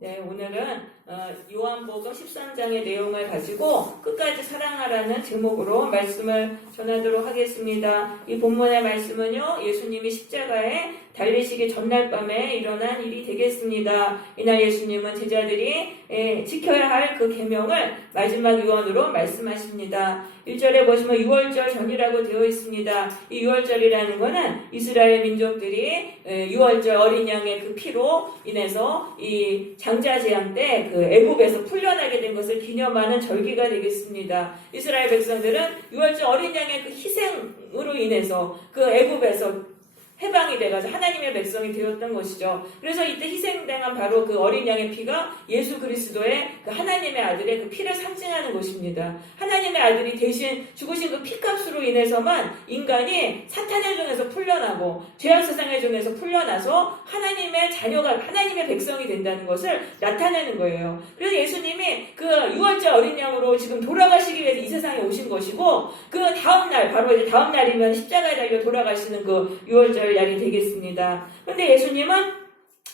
네, 오늘은 요한복음 13장의 내용을 가지고 끝까지 사랑하라는 제목으로 말씀을 전하도록 하겠습니다. 이 본문의 말씀은요, 예수님이 십자가에 달리시기 전날 밤에 일어난 일이 되겠습니다. 이날 예수님은 제자들이 지켜야 할 그 계명을 마지막 유언으로 말씀하십니다. 1절에 보시면 6월절 전이라고 되어 있습니다. 이 6월절이라는 것은 이스라엘 민족들이 6월절 어린 양의 그 피로 인해서 이 장자재앙 때 그 애굽에서 풀려나게 된 것을 기념하는 절기가 되겠습니다. 이스라엘 백성들은 6월절 어린 양의 그 희생으로 인해서 그 애굽에서 해방이 돼가지고 하나님의 백성이 되었던 것이죠. 그래서 이때 희생당한 바로 그 어린 양의 피가 예수 그리스도의 그 하나님의 아들의 그 피를 상징하는 것입니다. 하나님의 아들이 대신 죽으신 그 피값으로 인해서만 인간이 사탄의 종에서 풀려나고 죄악 세상의 종에서 풀려나서 하나님의 자녀가 하나님의 백성이 된다는 것을 나타내는 거예요. 그래서 예수님이 그 6월절 어린 양으로 지금 돌아가시기 위해서 이 세상에 오신 것이고 그 다음 날 바로 이제 다음 날이면 십자가에 달려 돌아가시는 그 6월절 날이 되겠습니다. 그런데 예수님은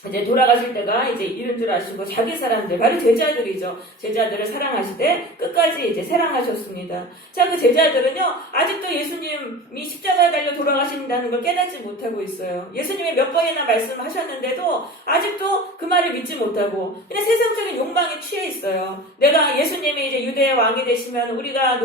이제 돌아가실 때가 이제 이른 줄 아시고 자기 사람들, 바로 제자들이죠. 제자들을 사랑하시되 끝까지 이제 사랑하셨습니다. 자, 그 제자들은요, 아직도 예수님이 십자가에 달려 돌아가신다는 걸 깨닫지 못하고 있어요. 예수님이 몇 번이나 말씀하셨는데도 아직도 그 말을 믿지 못하고 그냥 세상적인 욕망에 취해 있어요. 내가 예수님이 이제 유대의 왕이 되시면 우리가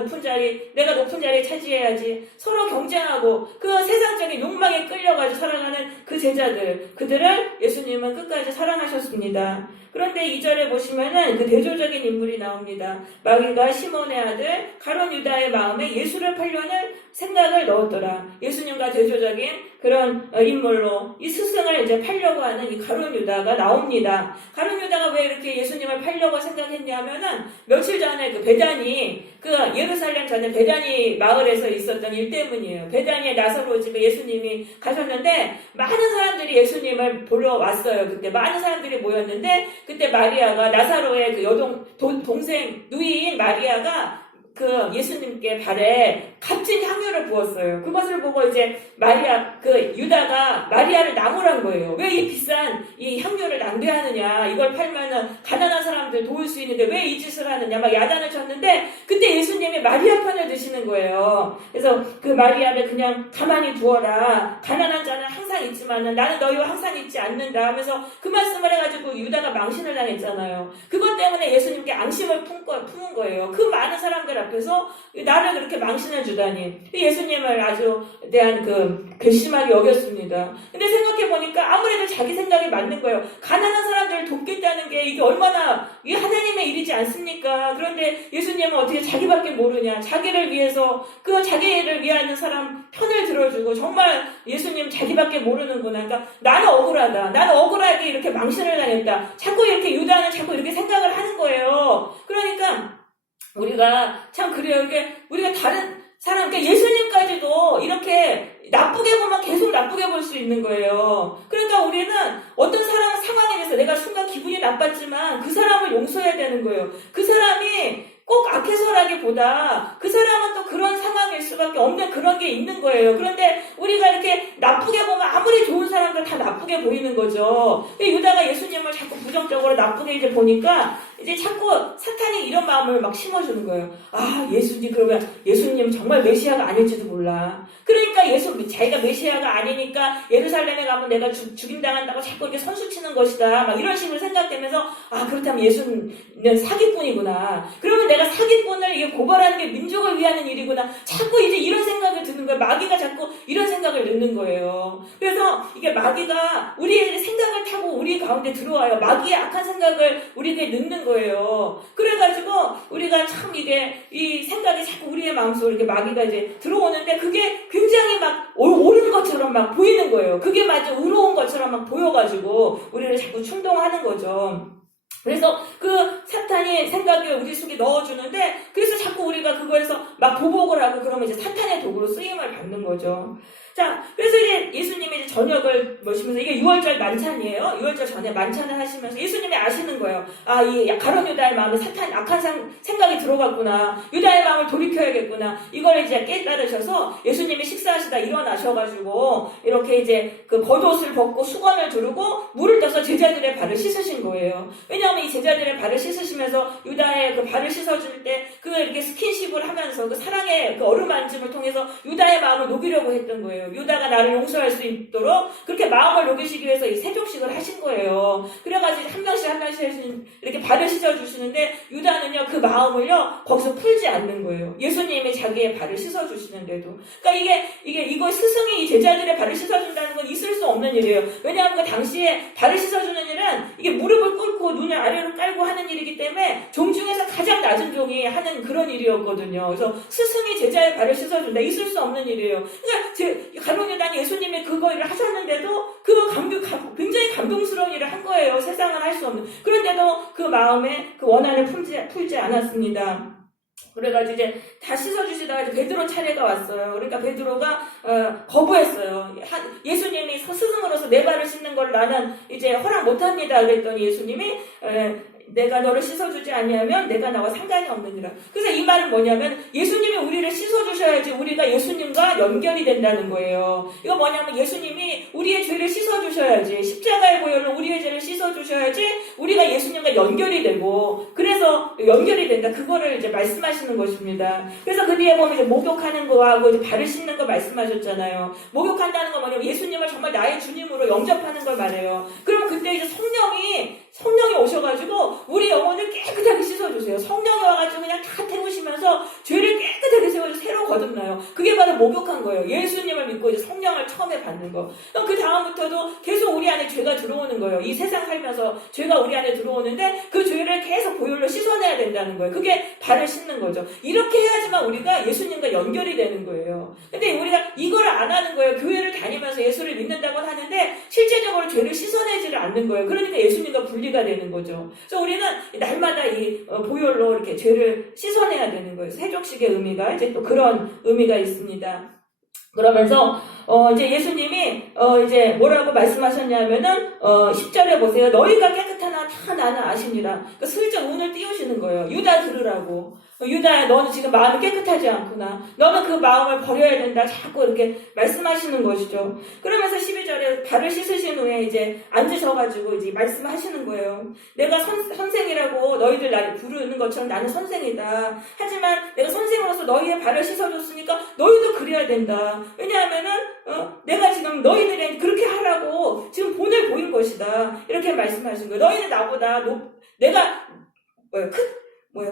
내가 높은 자리에 차지해야지. 서로 경쟁하고 그 세상적인 욕망에 끌려가지고 살아가는 그 제자들, 그들을 예수님은 끝까지 사랑하셨습니다. 그런데 2절에 보시면은 그 대조적인 인물이 나옵니다. 마귀가 시몬의 아들 가룟 유다의 마음에 예수를 팔려는 생각을 넣었더라. 예수님과 대조적인 그런 인물로 이 스승을 이제 팔려고 하는 이 가룟 유다가 나옵니다. 가룟 유다가 왜 이렇게 예수님을 팔려고 생각했냐면은 며칠 전에 그 베다니, 그 예루살렘 전에 베다니 마을에서 있었던 일 때문이에요. 베다니의 나사로 집에 예수님이 가셨는데 많은 사람들이 예수님을 보러 왔어요. 그때 많은 사람들이 모였는데 그때 마리아가 나사로의 그 동생 누이인 마리아가 그 예수님께 발에 값진 향유를 부었어요. 그것을 보고 이제 유다가 마리아를 나무란 거예요. 왜 이 비싼 이 향유를 낭비하느냐. 이걸 팔면은 가난한 사람들 도울 수 있는데 왜 이 짓을 하느냐. 막 야단을 쳤는데 그때 예수님이 마리아 편을 드시는 거예요. 그래서 그 마리아를 그냥 가만히 두어라. 가난한 자는 항상 있지만은 나는 너희와 항상 있지 않는다 하면서 그 말씀을 해가지고 유다가 망신을 당했잖아요. 그것 때문에 예수님께 앙심을 품은 거예요. 그 많은 사람들 앞에서 나를 그렇게 망신을 주다니. 예수님을 아주 대한 그 괘씸하게 여겼습니다. 근데 생각해보니까 아무래도 자기 생각이 맞는 거예요. 가난한 사람들을 돕겠다는 게 이게 얼마나 이게 하나님의 일이지 않습니까? 그런데 예수님은 어떻게 자기밖에 모르냐. 자기를 위해서 그 자기를 위하는 사람 편을 들어주고 정말 예수님 자기밖에 모르는구나. 그러니까 나는 억울하다. 나는 억울하게 이렇게 망신을 당했다. 자꾸 이렇게 유다는 자꾸 이렇게 생각을 하는 거예요. 그러니까 우리가 참 그래요. 이게 우리가 다른 사람, 그러니까 예수님까지도 이렇게 나쁘게 보면 계속 나쁘게 볼 수 있는 거예요. 그러니까 우리는 어떤 상황에 대해서 내가 순간 기분이 나빴지만 그 사람을 용서해야 되는 거예요. 그 사람이 꼭 악해서라기보다 그 사람은 또 그런 상황일 수밖에 없는 그런 게 있는 거예요. 그런데 우리가 이렇게 나쁘게 보면 아무리 좋은 사람들 다 나쁘게 보이는 거죠. 유다가 예수님을 자꾸 부정적으로 나쁘게 이제 보니까 이제 자꾸 사탄이 이런 마음을 막 심어주는 거예요. 아, 그러면 예수님 정말 메시아가 아닐지도 몰라. 그러니까 자기가 메시아가 아니니까 예루살렘에 가면 내가 죽임당한다고 자꾸 이렇게 선수치는 것이다. 막 이런 식으로 생각되면서, 아, 그렇다면 예수는 사기꾼이구나. 그러면 내가 사기꾼을 이게 고발하는 게 민족을 위하는 일이구나. 자꾸 이제 이런 생각을 드는 거예요. 마귀가 자꾸 이런 생각을 넣는 거예요. 그래서 이게 마귀가 우리의 생각을 타고 우리 가운데 들어와요. 마귀의 악한 생각을 우리에게 넣는 거예요. 그래가지고 우리가 참 이 생각이 자꾸 우리의 마음속으로 이렇게 마귀가 이제 들어오는데 그게 굉장히 막 옳은 것처럼 막 보이는 거예요. 그게 마치 의로운 것처럼 막 보여가지고 우리를 자꾸 충동하는 거죠. 그래서 그 사탄이 생각을 우리 속에 넣어주는데 그래서 자꾸 우리가 그거에서 막 보복을 하고 그러면 이제 사탄의 도구로 쓰임을 받는 거죠. 자, 그래서 이제 예수님이 이제 저녁을 모시면서 이게 6월절 만찬이에요. 6월절 전에 만찬을 하시면서 예수님이 아시는 거예요. 아, 이 가룟 유다의 마음에 사탄 악한 생각이 들어갔구나. 유다의 마음을 돌이켜야겠구나. 이걸 이제 깨달으셔서 예수님이 식사하시다 일어나셔가지고 이렇게 이제 그 겉옷을 벗고 수건을 두르고 물을 떠서 제자들의 발을 씻으신 거예요. 왜냐하면 이 제자들의 발을 씻으시면서 유다의 그 발을 씻어줄 때 그 이렇게 스킨십을 하면서 그 사랑의 그 어루만짐을 통해서 유다의 마음을 녹이려고 했던 거예요. 유다가 나를 용서할 수 있도록 그렇게 마음을 녹이시기 위해서 이 세족식을 하신 거예요. 그래가지고 한 명씩 이렇게 발을 씻어주시는데 유다는요 그 마음을요 거기서 풀지 않는 거예요. 예수님이 자기의 발을 씻어주시는데도. 그러니까 이거 스승이 제자들의 발을 씻어준다는 건 있을 수 없는 일이에요. 왜냐하면 그 당시에 발을 씻어주는 일은 이게 무릎을 꿇고 눈을 아래로 깔고 하는 일이기 때문에 종 중에서 가장 낮은 종이 하는 그런 일이었거든요. 그래서 스승이 제자의 발을 씻어준다. 있을 수 없는 일이에요. 그러니까 가룟 유다는 예수님이 그거 일을 하셨는데도 굉장히 감동스러운 일을 한 거예요. 세상은 할 수 없는. 그런데도 그 마음에 그 원한을 풀지 않았습니다. 그래가지고 이제 다 씻어주시다가 이제 베드로 차례가 왔어요. 그러니까 베드로가 거부했어요. 예수님이 스승으로서 내 발을 씻는 걸 나는 이제 허락 못합니다. 그랬더니 예수님이 내가 너를 씻어주지 아니하면 내가 나와 상관이 없느니라. 그래서 이 말은 뭐냐면 예수님이 우리를 씻어주셔야지 우리가 예수님과 연결이 된다는 거예요. 이거 뭐냐면 예수님이 우리의 죄를 씻어주셔야지, 십자가의 보혈로 우리의 죄를 씻어주셔야지 우리가 예수님과 연결이 되고, 그래서 연결이 된다. 그거를 이제 말씀하시는 것입니다. 그래서 그 뒤에 보면 이제 목욕하는 거하고 이제 발을 씻는 거 말씀하셨잖아요. 목욕한다는 건 뭐냐면 예수님을 정말 나의 주님으로 영접하는 걸 말해요. 그럼 그때 이제 성령이 오셔가지고 우리 영혼을 깨끗하게 씻어주세요. 성령이 와가지고 그냥 다 태우시면서 죄를 깨끗하게 세워서 새로 거듭나요. 그게 바로 목욕한 거예요. 예수님을 믿고 이제 성령을 처음에 받는 거. 그럼 그 다음부터도 계속 우리 안에 죄가 들어오는 거예요. 이 세상 살면서 죄가 우리 안에 들어오는데 그 죄를 계속 보혈로 씻어내야 된다는 거예요. 그게 발을 씻는 거죠. 이렇게 해야지만 우리가 예수님과 연결이 되는 거예요. 근데 우리가 이거를 안 하는 거예요. 교회를 다니면서 예수를 믿는다고 하는데 실제적으로 죄를 씻어내지를 않는 거예요. 그러니까 예수님과 분리가 되는 거죠. 그래서 우리는 날마다 이 보혈로 이렇게 죄를 씻어내야 되는 거예요. 세족식의 의미가 이제 또 그런 의미가 있습니다. 그러면서 이제 예수님이 이제 뭐라고 말씀하셨냐면은 10절에 보세요. 너희가 깨끗하나 다 나는 아십니다. 그러니까 슬쩍 운을 띄우시는 거예요. 유다 들으라고. 유다야, 너는 지금 마음이 깨끗하지 않구나. 너는 그 마음을 버려야 된다. 자꾸 이렇게 말씀하시는 것이죠. 그러면서 12절에 발을 씻으신 후에 이제 앉으셔가지고 이제 말씀하시는 거예요. 내가 선생이라고 너희들 나를 부르는 것처럼 나는 선생이다. 하지만 내가 선생으로서 너희의 발을 씻어줬으니까 너희도 그래야 된다. 왜냐하면은 내가 지금 너희들이 그렇게 하라고 지금 본을 보인 것이다. 이렇게 말씀하신 거예요. 너희는 나보다 내가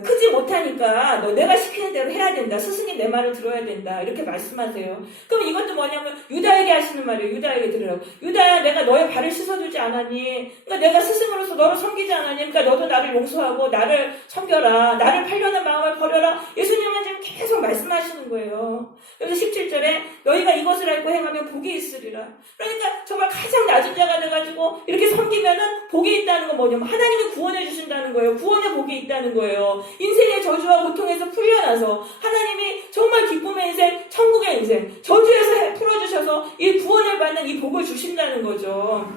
크지 못하니까 내가 시키는 대로 해야 된다. 스승이 내 말을 들어야 된다. 이렇게 말씀하세요. 그럼 이것도 뭐냐면 유다에게 하시는 말이에요. 유다에게 들으라고. 유다야, 내가 너의 발을 씻어주지 않았니? 그러니까 내가 스승으로서 너를 섬기지 않았니? 그러니까 너도 나를 용서하고 나를 섬겨라. 나를 팔려는 마음을 버려라. 예수님은 지금 계속 말씀하시는 거예요. 그래서 17절에 너희가 이것을 알고 행하면 복이 있으리라. 그러니까 정말 가장 낮은 자가 돼가지고 이렇게 섬기면은 복이 있다는 건 뭐냐면 하나님이 구원해 주신다는 거예요. 구원의 복이 있다는 거예요. 인생의 저주와 고통에서 풀려나서 하나님이 정말 기쁨의 인생, 천국의 인생, 저주에서 풀어주셔서 이 구원을 받는 이 복을 주신다는 거죠.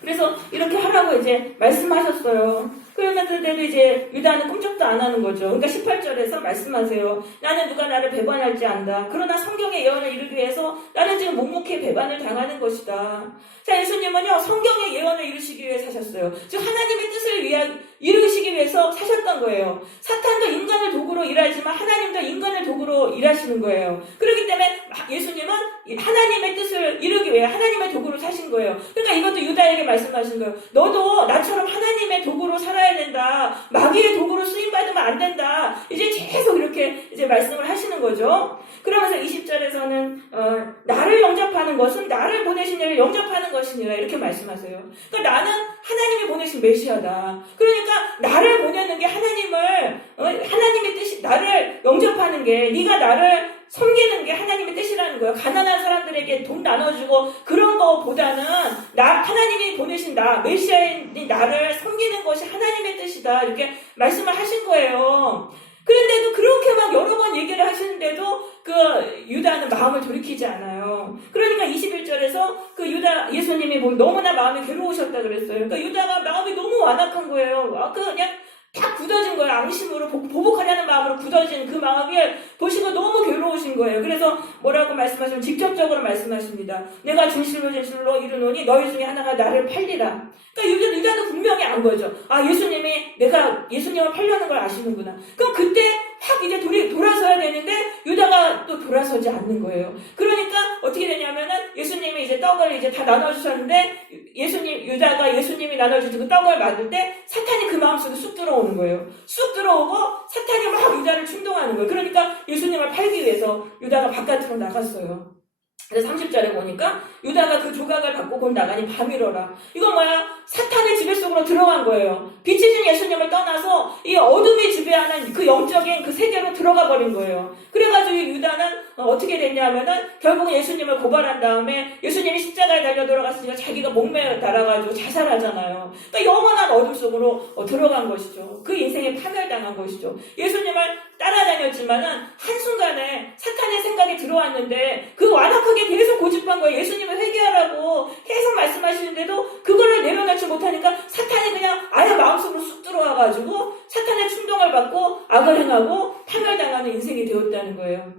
그래서 이렇게 하라고 이제 말씀하셨어요. 그런데도 이제 유다는 꿈쩍도 안 하는 거죠. 그러니까 18절에서 말씀하세요. 나는 누가 나를 배반할지 안다. 그러나 성경의 예언을 이루기 위해서 나는 지금 묵묵히 배반을 당하는 것이다. 자, 예수님은요, 성경의 예언을 이루시기 위해 사셨어요. 즉 하나님의 뜻을 이루시기 위해서 사셨던 거예요. 사탄도 인간을 도구로 일하지만 하나님도 인간을 도구로 일하시는 거예요. 그렇기 때문에 예수님은 하나님의 뜻을 이루기 위해 하나님의 도구로 사신 거예요. 그러니까 이것도 유다에게 말씀하신 거예요. 너도 나처럼 하나님의 도구로 살아야 된다. 마귀의 도구로 쓰임받으면 안 된다. 이제 계속 이렇게 이제 말씀을 하시는 거죠. 그러면서 20절에서는 나를 영접하는 것은 나를 보내신 이를 영접하는 것이니라. 이렇게 말씀하세요. 그러니까 나는 하나님이 보내신 메시아다. 그러니까 나를 보내는 게 하나님의 뜻이, 나를 영접하는 게, 네가 나를 섬기는 게 하나님의 뜻이라는 거예요. 가난한 사람들에게 돈 나눠주고 그런 거보다는 하나님이 보내신 메시아인 나를 섬기는 것이 하나님의 뜻이다. 이렇게 말씀을 하신 거예요. 그런데도 그렇게 막 여러 번 얘기를 하시는데도 그 유다는 마음을 돌이키지 않아요. 그러니까 21절에서 그 유다 예수님이 뭐 너무나 마음이 괴로우셨다 그랬어요. 그러니까 유다가 마음이 너무 완악한 거예요. 그냥 다 굳어진 거예요. 앙심으로 보복하려는 마음으로 굳어진 그 마음이 보시고 너무 괴로우신 거예요. 그래서 뭐라고 말씀하시면 직접적으로 말씀하십니다. 내가 진실로 이르노니 너희 중에 하나가 나를 팔리라. 그러니까 유다는 분명히 안 거죠. 예수님이 내가 예수님을 팔려는 걸 아시는구나. 그럼 그때 확 이제 돌아서야 되는데 유다가 또 돌아서지 않는 거예요. 그러니까 어떻게 되냐면은 예수님이 이제 떡을 이제 다 나눠주셨는데 유다가 예수님이 나눠주신 그 떡을 맞을 때 사탄이 그 마음속에 쑥 들어오는 거예요. 쑥 들어오고 사탄이 막 유다를 충동하는 거예요. 그러니까 예수님을 팔기 위해서 유다가 바깥으로 나갔어요. 그래서 30절에 보니까 유다가 그 조각을 갖고 곧 나가니 밤이러라. 이건 뭐야? 사탄의 지배 속으로 들어간 거예요. 빛이신 예수님을 떠나서 이 어둠이 지배하는 그 영적인 그 세계로 들어가 버린 거예요. 그래가지고 유다는 어떻게 됐냐면은 결국은 예수님을 고발한 다음에 예수님이 십자가에 달려 돌아갔으니까 자기가 목매어 달아가지고 자살하잖아요. 그러니까 영원한 어둠 속으로 들어간 것이죠. 그 인생에 파멸당한 것이죠. 예수님을 따라다녔지만은 한순간에 사탄의 생각이 들어왔는데 그 완악하게 계속 고집한 거예요. 예수님을 회개하라고 계속 말씀하시는데도 그거를 내려놓지 못하니까 사탄이 그냥 아예 마음속으로 쑥 들어와가지고 사탄의 충동을 받고 악을 행하고 파멸당하는 인생이 되었다는 거예요.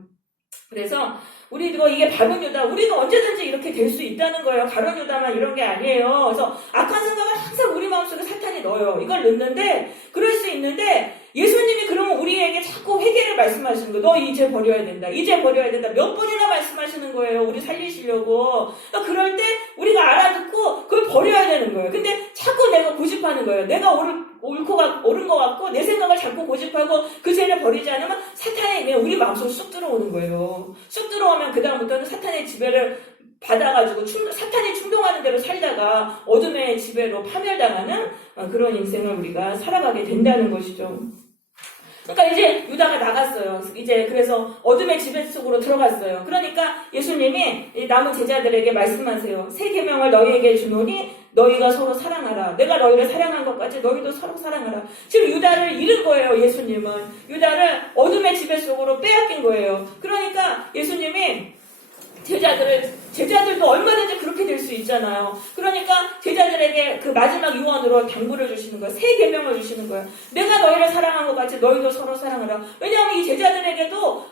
그래서 우리도 이게 바른 유다, 우리도 언제든지 이렇게 될 수 있다는 거예요. 가론 유다만 이런 게 아니에요. 그래서 악한 생각을 항상 우리 마음속에 사탄이 넣어요. 이걸 넣는데 그럴 수 있는데 예수님이 그러면 우리에게 자꾸 회개를 말씀하시는 거예요. 너 이제 버려야 된다. 이제 버려야 된다. 몇 번이나 말씀하시는 거예요. 우리 살리시려고. 그러니까 그럴 때 우리가 알아듣고 그걸 버려야 되는 거예요. 근데 자꾸 내가 고집하는 거예요. 내가 옳은 것 같고 내 생각을 자꾸 고집하고 그 죄를 버리지 않으면 사탄이 그냥 우리 마음속으로 쑥 들어오는 거예요. 쑥 들어오면 그 다음부터는 사탄의 지배를 받아가지고 사탄이 충동하는 대로 살다가 어둠의 지배로 파멸당하는 그런 인생을 우리가 살아가게 된다는 것이죠. 그러니까 이제 유다가 나갔어요. 이제 그래서 어둠의 지배 속으로 들어갔어요. 그러니까 예수님이 남은 제자들에게 말씀하세요. 새 계명을 너희에게 주노니 너희가 서로 사랑하라. 내가 너희를 사랑한 것 같이 너희도 서로 사랑하라. 지금 유다를 잃은 거예요. 예수님은 유다를 어둠의 지배 속으로 빼앗긴 거예요. 그러니까 예수님이 제자들도 얼마든지 그렇게 될 수 있잖아요. 그러니까 제자들에게 그 마지막 유언으로 당부를 주시는 거예요. 새 계명을 주시는 거예요. 내가 너희를 사랑한 것 같이 너희도 서로 사랑하라. 왜냐하면 이 제자들도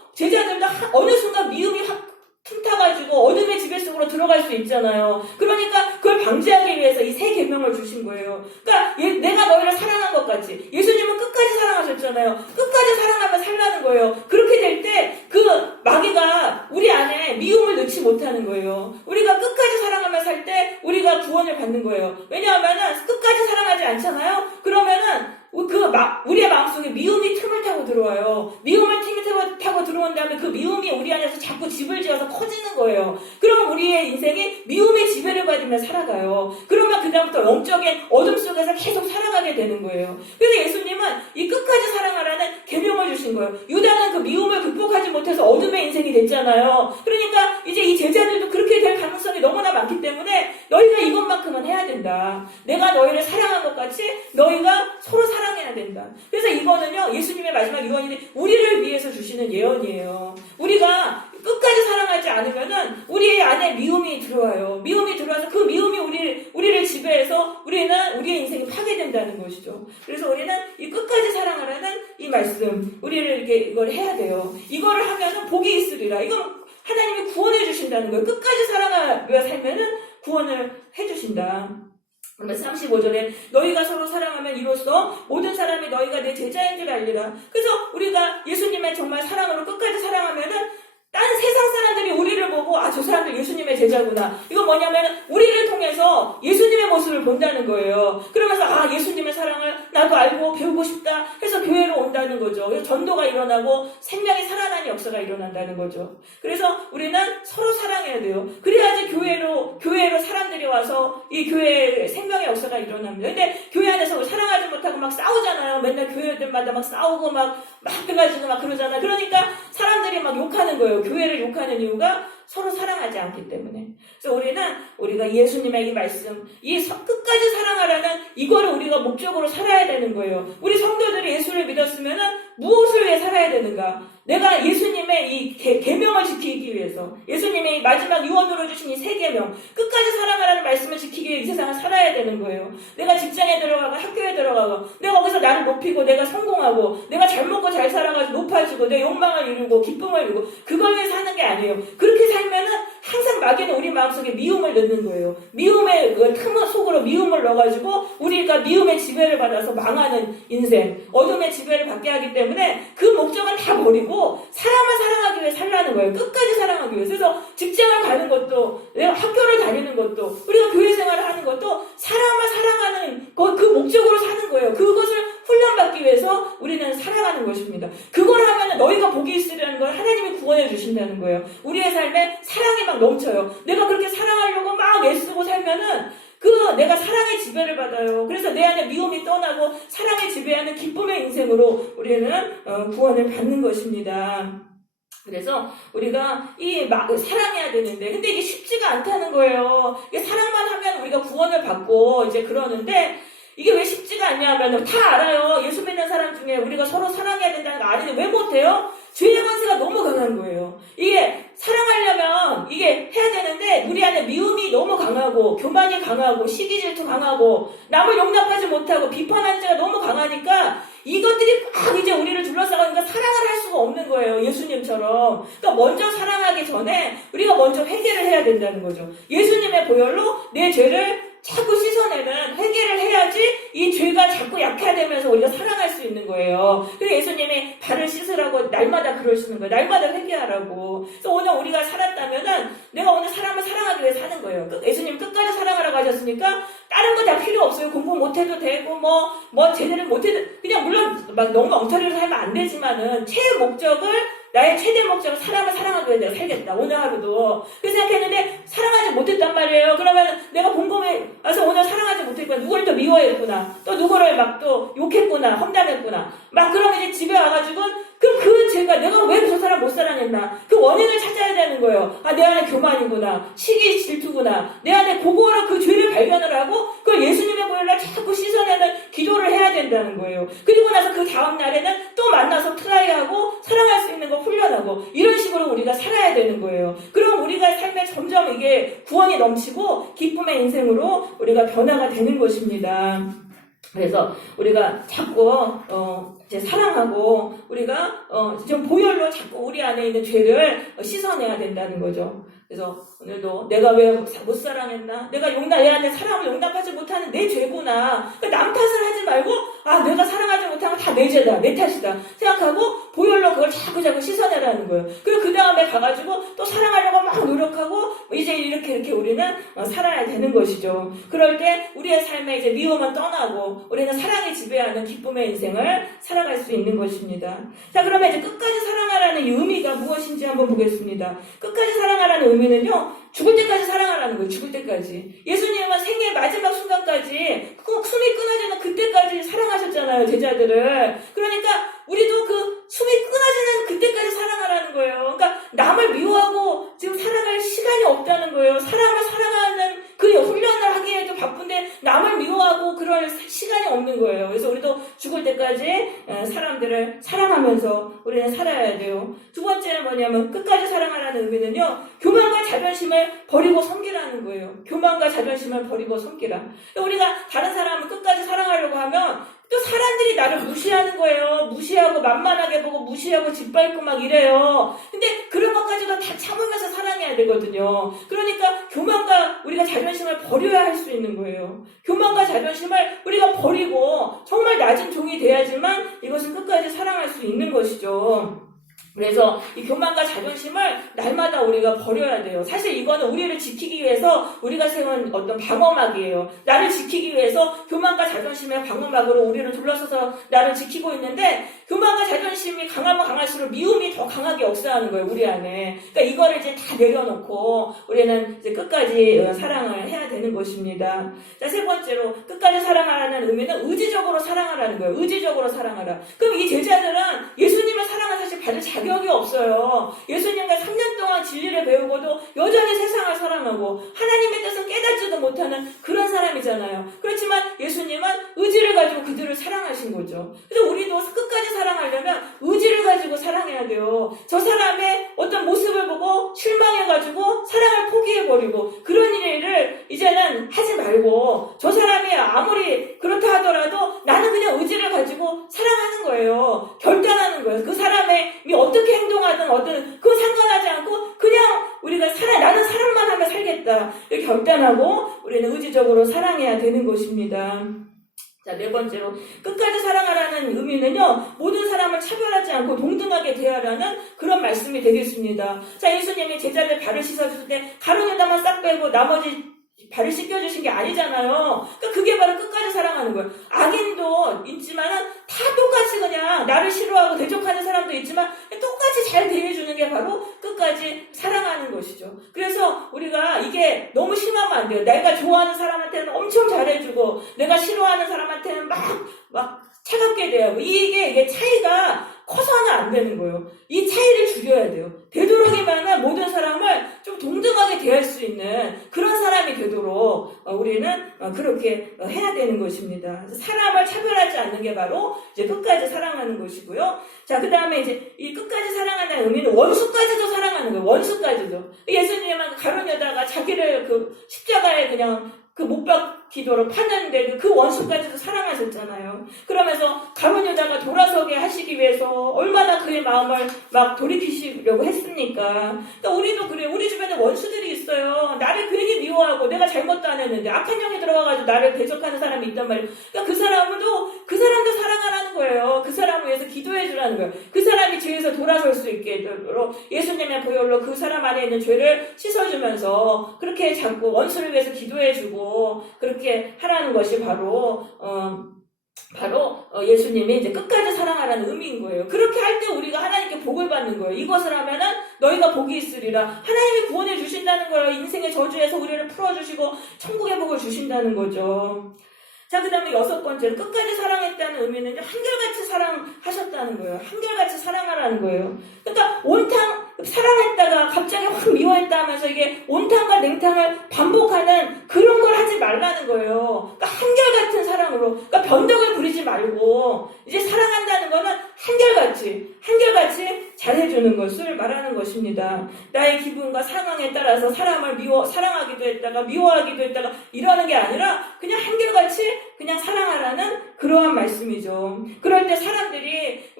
어느 순간 미움이 확 틈타가지고 어둠의 지배 속으로 들어갈 수 있잖아요. 그러니까 그걸 방지하기 위해서 이 새 계명을 주신 거예요. 그러니까 내가 너희를 사랑한 것 같이 예수님은 끝까지 사랑하셨잖아요. 끝까지 사랑하면 살라는 거예요. 그렇게 될 때 그 마귀가 우리 안에 미움을 넣지 못하는 거예요. 우리가 끝까지 사랑하며 살 때 우리가 구원을 받는 거예요. 왜냐하면은 끝까지 사랑하지 않잖아요. 그러면은 우리의 마음속에 미움이 틈을 타고 들어와요. 미움을 틈을 타고 들어온 다음에 그 미움이 우리 안에서 자꾸 집을 지어서 커지는 거예요. 그러면 우리의 인생이 미움의 지배를 받으며 살아가요. 그러면 그다음부터 영적인 어둠 속에서 계속 살아가게 되는 거예요. 그래서 예수님은 이 끝까지 사랑하라는 계명을 주신 거예요. 유다는 그 미움을 극복하지 못해서 어둠의 인생이 됐잖아요. 그러니까 이제 이 제자들도 그렇게 될 가능성이 너무나 많기 때문에 너희가 이것만큼은 해야 된다. 내가 너희를 사랑한 것 같이 너희가 서로 사랑해야 된다. 그래서 이거는요, 예수님의 마지막 유언인데 우리를 위해서 주시는 예언이에요. 우리가 끝까지 사랑하지 않으면은 우리 안에 미움이 들어와요. 미움이 들어와서 그 미움이 우리를 지배해서 우리는 우리의 인생이 파괴된다는 것이죠. 그래서 우리는 이 끝까지 사랑하라는 이 말씀, 우리를 이걸 해야 돼요. 이거를 하면은 복이 있으리라. 이건 하나님이 구원해 주신다는 거예요. 끝까지 사랑하며 살면은 구원을 해 주신다. 그러면 35절에 너희가 서로 사랑하면 이로써 모든 사람이 너희가 내 제자인 줄 알리라. 그래서 우리가 예수님의 정말 사랑으로 끝까지 사랑하면은 딴 세상 사람들이 우리를 보고 저 사람들 예수님의 제자구나. 이건 뭐냐면 우리를 통해서 예수님의 모습을 본다는 거예요. 그러면서 예수님의 사랑을 나도 알고 배우고 싶다 해서 교회로 온다는 거죠. 그래서 전도가 일어나고 생명이 살아나는 역사가 일어난다는 거죠. 그래서 우리는 서로 사랑해야 돼요. 그래야지 교회로 사람들이 와서 이 교회에 생명의 역사가 일어납니다. 근데 교회 안에서 사랑하지 못하고 막 싸우잖아요. 맨날 교회들마다 막 싸우고 막 해가지고 막 그러잖아요. 그러니까 사람들이 막 욕하는 거예요. 교회를 욕하는 이유가 서로 사랑하지 않기 때문에. 그래서 우리가 예수님의 이 말씀, 끝까지 사랑하라는 이거를 우리가 목적으로 살아야 되는 거예요. 우리 성도들이 예수를 믿었으면은 무엇을 위해 살아야 되는가? 내가 예수님의 이 계명을 지키기 위해서, 예수님의 마지막 유언으로 주신 이 세 계명, 끝까지 사랑하라는 말씀을 지키기 위해 이 세상을 살아야 되는 거예요. 내가 직장에 들어가고 학교에 들어가고 내가 거기서 나를 높이고 내가 성공하고 내가 잘 먹고 잘 살아가지고 높아지고 내 욕망을 이루고 기쁨을 이루고 그걸 위해 사는 게 아니에요. 그렇게 살면은 항상 마귀는 우리 마음속에 미움을 넣는 거예요. 미움의 그 틈 속으로 미움을 넣어가지고 우리가 미움의 지배를 받아서 망하는 인생, 어둠의 지배를 받게 하기 때문에 그 목적은 다 버리고 사람을 사랑하기 위해 살라는 거예요. 끝까지 사랑하기 위해서. 그래서 직장을 가는 것도, 내가 학교를 다니는 것도, 우리가 교회 생활을 하는 것도 사람을 사랑하는 그 목적으로 사는 거예요. 그것을 훈련받기 위해서 우리는 살아가는 것입니다. 그걸 하면 너희가 복이 있으려는 걸 하나님이 구원해 주신다는 거예요. 우리의 삶에 사랑이 막 넘쳐요. 내가 그렇게 사랑하려고 막 애쓰고 살면은 내가 사랑의 지배를 받아요. 그래서 내 안에 미움이 떠나고 사랑의 지배하는 기쁨의 인생으로 우리는 구원을 받는 것입니다. 그래서 우리가 사랑해야 되는데, 근데 이게 쉽지가 않다는 거예요. 이게 사랑만 하면 우리가 구원을 받고 이제 그러는데, 이게 왜 쉽지가 않냐면 다 알아요. 예수 믿는 사람 중에 우리가 서로 사랑해야 된다는 거 아는데 왜 못해요? 죄의 권세가 너무 강한 거예요. 이게 사랑하려면 이게 해야 되는데 우리 안에 미움이 너무 강하고 교만이 강하고 시기 질투 강하고 남을 용납하지 못하고 비판하는 자가 너무 강하니까 이것들이 막 이제 우리를 둘러싸니까 사랑을 할 수가 없는 거예요. 예수님처럼. 그러니까 먼저 사랑하기 전에 우리가 먼저 회개를 해야 된다는 거죠. 예수님의 보혈로 내 죄를 자꾸 씻어내는 회개를 해야지 이 죄가 자꾸 약화되면서 우리가 살아날 수 있는 거예요. 그래서 예수님이 발을 씻으라고 날마다 그러시는 거예요. 날마다 회개하라고. 그래서 오늘 우리가 살았다면은 내가 오늘 사람을 사랑하기 위해 사는 거예요. 예수님 끝까지 사랑하라고 하셨으니까 다른 거 다 필요 없어요. 공부 못해도 되고 뭐 제대로 못해도 그냥 물론 막 너무 엉터리로 살면 안 되지만은 나의 최대 목적은 사람을 사랑하기 위해 내가 살겠다. 오늘 하루도. 그렇게 생각했는데 사랑하지 못했단 말이에요. 그러면 내가 본검에 와서 오늘 사랑하지 못했구나. 누구를 또 미워했구나. 또 누구를 막 또 욕했구나. 험담했구나. 막 그러면 이제 집에 와가지고 그 죄가 내가 왜 저 사람 못 사랑했나. 그 원인을 찾아야 되는 거예요. 내 안에 교만이구나. 시기 질투구나. 내 안에 그거로 그 죄를 발견을 하고 그걸 예수님의 보혈로 자꾸 씻어내는 기도를 해야 된다는 거예요. 그리고 나서 그 다음 날에는 또 만나서 트라이하고 사랑할 수 있는 거 훈련하고 이런 식으로 우리가 살아야 되는 거예요. 그럼 우리가 삶에 점점 이게 구원이 넘치고 기쁨의 인생으로 우리가 변화가 되는 것입니다. 그래서 우리가 자꾸 이제 사랑하고 우리가 좀 보혈로 자꾸 우리 안에 있는 죄를 씻어내야 된다는 거죠. 그래서 오늘도 내가 왜 못 사랑했나? 내가 내 안에 사랑을 용납하지 못하는 내 죄구나. 남 탓을 하지 말고 내가 사랑하지 못한 건 다 내 죄다. 내 탓이다. 생각하고 보혈로 그걸 자꾸 씻어내라는 거예요. 그리고 그 다음에 가가지고 또 사랑하려고 막 노력하고 이제 이렇게 우리는 살아야 되는 것이죠. 그럴 때 우리의 삶에 이제 미움은 떠나고 우리는 사랑이 지배하는 기쁨의 인생을 살아갈 수 있는 것입니다. 자, 그러면 이제 끝까지 사랑하라는 이 의미가 무엇인지 한번 보겠습니다. 끝까지 사랑하라는 의미는요, 죽을 때까지 사랑하라는 거예요. 죽을 때까지. 예수님은 생애 마지막 순간까지 숨이 끊어지는 그때까지 사랑하셨잖아요. 제자들을. 그러니까 우리도 그 숨이 끊어지는 그때까지 사랑하라는 거예요. 그러니까 남을 미워하고 지금 사랑할 시간이 없다는 거예요. 사람을 사랑하는 그 훈련을 하기에도 바쁜데 남을 미워하고 그럴 시간이 없는 거예요. 그래서 우리도 죽을 때까지 사람들을 사랑하면서 우리는 살아야 돼요. 두 번째는 뭐냐면 끝까지 사랑하라는 의미는요, 교만과 자존심을 버리고 섬기라는 거예요. 교만과 자존심을 버리고 섬기라. 우리가 다른 사람을 끝까지 사랑하려고 하면 또 사람들이 나를 무시하는 거예요. 무시하고 만만하게 보고 무시하고 짓밟고 막 이래요. 근데 그런 것까지도 다 참으면서 사랑해야 되거든요. 그러니까 교만과 우리가 자존심을 버려야 할 수 있는 거예요. 교만과 자존심을 우리가 버리고 정말 낮은 종이 돼야지만 이것은 끝까지 사랑할 수 있는 것이죠. 그래서 이 교만과 자존심을 날마다 우리가 버려야 돼요. 사실 이거는 우리를 지키기 위해서 우리가 세운 어떤 방어막이에요. 나를 지키기 위해서 교만과 자존심의 방어막으로 우리를 둘러서서 나를 지키고 있는데, 교만과 자존심이 강하면 강할수록 미움이 더 강하게 역사하는 거예요, 우리 안에. 그러니까 이거를 이제 다 내려놓고 우리는 이제 끝까지 사랑을 해야 되는 것입니다. 자, 세 번째로 끝까지 사랑하라는 의미는 의지적으로 사랑하라는 거예요. 의지적으로 사랑하라. 그럼 이 제자들은 예수님을 사랑한 사실 받을 자격이 자격이 없어요. 예수님과 3년 동안 진리를 배우고도 여전히 세상을 사랑하고 하나님의 뜻은 깨닫지도 못하는 그런 사람이잖아요. 그렇지만 예수님은 의지를 가지고 그들을 사랑하신 거죠. 그래서 우리도 끝까지 사랑하려면 의지를 가지고 사랑해야 돼요. 저 사람의 어떤 모습을 보고 실망해가지고 사랑을 포기해버리고 그런 일을 이제는 하지 말고 저 사람이 아무리 그렇다 하더라도 나는 그냥 의지를 가지고 사랑하는 거예요. 결단하는 거예요. 그 사람이 어떻게 행동하든 어떤 그거 상관하지 않고 그냥 우리가 나는 사랑만 하면 살겠다 이렇게 결단하고 우리는 의지적으로 사랑해야 되는 것입니다. 자, 네 번째로 끝까지 사랑하라는 의미는요, 모든 사람을 차별하지 않고 동등하게 대하라는 그런 말씀이 되겠습니다. 자, 예수님이 제자들 발을 씻어줄 때 가로에다만 싹 빼고 나머지 발을 씻겨주신 게 아니잖아요. 그러니까 그게 바로 끝까지 사랑하는 거예요. 악인도 있지만은 다 똑같이 그냥 나를 싫어하고 대적하는 사람도 있지만 똑같이 잘 대해주는 게 바로 끝까지 사랑하는 것이죠. 그래서 우리가 이게 너무 심하면 안 돼요. 내가 좋아하는 사람한테는 엄청 잘해주고 내가 싫어하는 사람한테는 막 차갑게 대하고 이게 차이가 커서는 안 되는 거예요. 이 차이를 줄여야 돼요. 되도록이면 모든 사람을 좀 동등하게 대할 수 있는 그런 사람이 되도록 우리는 그렇게 해야 되는 것입니다. 사람을 차별하지 않는 게 바로 이제 끝까지 사랑하는 것이고요. 자, 그 다음에 이제 이 끝까지 사랑하는 의미는 원수까지도 사랑하는 거예요. 원수까지도. 예수님은 가룟 유다가 자기를 그 십자가에 그냥 그 못 박히도록 파는데 그 원수까지도 사랑하셨잖아요. 그러면서 가룟 유다가 돌아서게 하시기 위해서 얼마나 그의 마음을 막 돌이키시려고 했습니까? 그러니까 우리도 그래. 우리 주변에 원수들이 있어요. 나를 괜히 미워하고 내가 잘못도 안 했는데 악한 영이 들어가가지고 나를 대적하는 사람이 있단 말이에요. 그러니까 그 사람도 사랑하라는 거예요. 그 사람을 위해서 기도해 주라는 거예요. 그 사람이 죄에서 돌아설 수 있게 되도록 예수님의 보혈로 그 사람 안에 있는 죄를 씻어주면서 그렇게 자꾸 원수를 위해서 기도해 주고 그렇게 하라는 것이 바로 예수님이 이제 끝까지 사랑하라는 의미인 거예요. 그렇게 할 때 우리가 하나님께 복을 받는 거예요. 이것을 하면은 너희가 복이 있으리라. 하나님이 구원해 주신다는 거예요. 인생의 저주에서 우리를 풀어주시고 천국의 복을 주신다는 거죠. 자, 그 다음에 6번째로 끝까지 사랑했다는 의미는 한결같이 사랑하셨다는 거예요. 한결같이 사랑하라는 거예요. 그러니까 온탕 사랑했다가 갑자기 확 미워했다 하면서 이게 온탕과 냉탕을 반복하는 그런 걸 하지 말라는 거예요. 그러니까 한결같은 사랑으로, 그러니까 변덕을 부리지 말고 이제 사랑한다는 거는 한결같이 잘해주는 것을 말하는 것입니다. 나의 기분과 상황에 따라서 사람을 사랑하기도 했다가 미워하기도 했다가 이러는 게 아니라 그냥 한결같이 그냥 사랑하라는 그러한 말씀이죠. 그럴 때 사람들이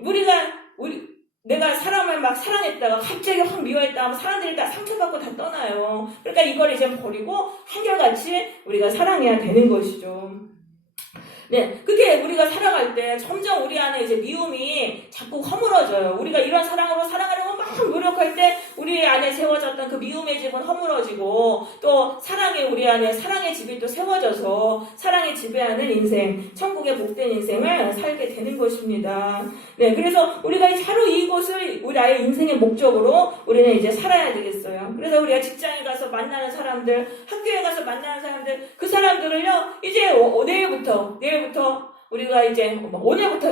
내가 사람을 막 사랑했다가 갑자기 확 미워했다 하면 사람들이 다 상처받고 다 떠나요. 그러니까 이걸 이제 버리고 한결같이 우리가 사랑해야 되는 것이죠. 네, 그게 우리가 살아갈 때 점점 우리 안에 이제 미움이 자꾸 허물어져요. 우리가 이런 사랑으로 살아가려고 막 노력할 때 우리 안에 세워졌던 그 미움의 집은 허물어지고 또 우리 안에 사랑의 집이 또 세워져서 사랑이 지배하는 인생, 천국의 복된 인생을 살게 되는 것입니다. 네, 그래서 우리가 바로 이곳을 우리 나의 인생의 목적으로 우리는 이제 살아야 되겠어요. 그래서 우리가 직장에 가서 만나는 사람들, 학교에 가서 만나는 사람들, 그 사람들을요, 이제 내일부터 우리가 이제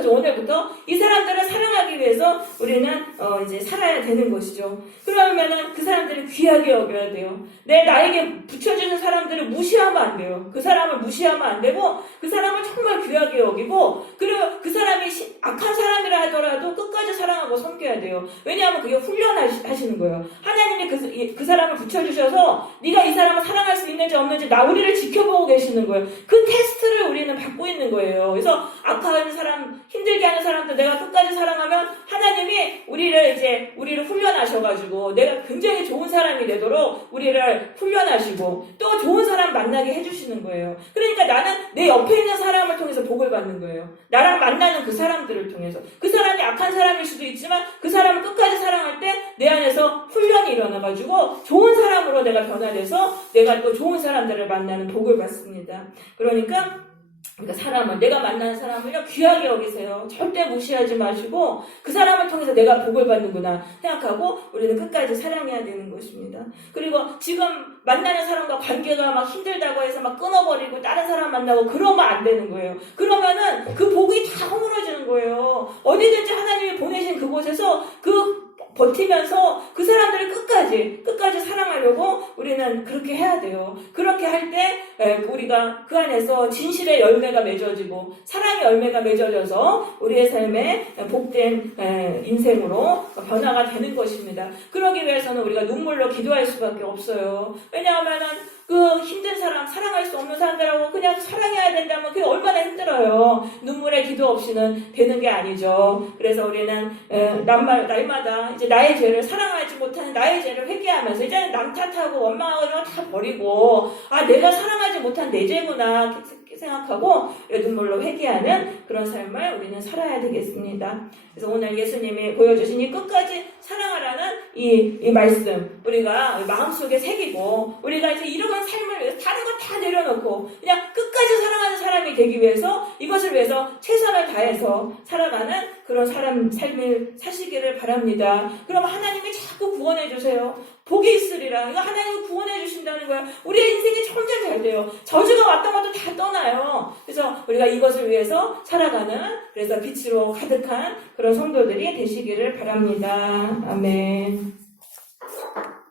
오늘부터 이 사람들을 사랑하기 위해서 우리는 이제 살아야 되는 것이죠. 그러면은 그 사람들을 귀하게 여겨야 돼요. 나에게 붙여주는 사람들을 무시하면 안 돼요. 그 사람을 무시하면 안 되고 그 사람을 정말 귀하게 여기고 그리고 그 사람이 악한 사람이라 하더라도 끝까지 사랑하고 섬겨야 돼요. 왜냐하면 그게 훈련하시는 거예요. 하나님이 그 사람을 붙여주셔서 네가 이 사람을 사랑할 수 있는지 없는지 우리를 지켜보고 계시는 거예요. 그 테스트를 우리는 받고 있는 거예요. 그래서 악한 사람, 힘들게 하는 사람들 내가 끝까지 사랑하면 하나님이 우리를 훈련하셔가지고 내가 굉장히 좋은 사람이 되도록 우리를 훈련하시고 또 좋은 사람 만나게 해주시는 거예요. 그러니까 나는 내 옆에 있는 사람을 통해서 복을 받는 거예요. 나랑 만나는 그 사람들을 통해서. 그 사람이 악한 사람일 수도 있지만 그 사람을 끝까지 사랑할 때 내 안에서 훈련이 일어나가지고 좋은 사람으로 내가 변화돼서 내가 또 좋은 사람들을 만나는 복을 받습니다. 그러니까 내가 만나는 사람을요, 귀하게 여기세요. 절대 무시하지 마시고, 그 사람을 통해서 내가 복을 받는구나 생각하고, 우리는 끝까지 사랑해야 되는 것입니다. 그리고 지금 만나는 사람과 관계가 막 힘들다고 해서 막 끊어버리고, 다른 사람 만나고, 그러면 안 되는 거예요. 그러면은 그 복이 다 허물어지는 거예요. 어디든지 하나님이 보내신 그곳에서 그 버티면서 그 사람들을 끝까지 사랑하려고 우리는 그렇게 해야 돼요. 그렇게 할 때 우리가 그 안에서 진실의 열매가 맺어지고 사랑의 열매가 맺어져서 우리의 삶에 복된 인생으로 변화가 되는 것입니다. 그러기 위해서는 우리가 눈물로 기도할 수밖에 없어요. 왜냐하면은 그 힘든 사람, 사랑할 수 없는 사람들하고 그냥 사랑해야 된다면 그게 얼마나 힘들어요. 눈물의 기도 없이는 되는 게 아니죠. 그래서 우리는 날마다 이제 나의 죄를, 사랑하지 못하는 나의 죄를 회개하면서 이제는 남 탓하고 원망하고 이런 거 다 버리고 내가 사랑하지 못한 내 죄구나 생각하고 눈물로 회개하는 그런 삶을 우리는 살아야 되겠습니다. 그래서 오늘 예수님이 보여주신 이 끝까지 사랑하라는 이 말씀 우리가 마음속에 새기고 우리가 이제 이런 삶을 위해서 다른 거 다 내려놓고 그냥 끝까지 사랑하는 사람이 되기 위해서 이것을 위해서 최선을 다해서 살아가는 그런 삶을 사시기를 바랍니다. 그럼 하나님이 자꾸 구원해 주세요. 복이 있으리라. 이거 하나님이 구원해 주신다는 거야. 우리의 인생이 점점 잘 돼요. 저주가 왔던 것도 다 떠나요. 그래서 우리가 이것을 위해서 살아가는 그래서 빛으로 가득한 그런 성도들이 되시기를 바랍니다. 아멘.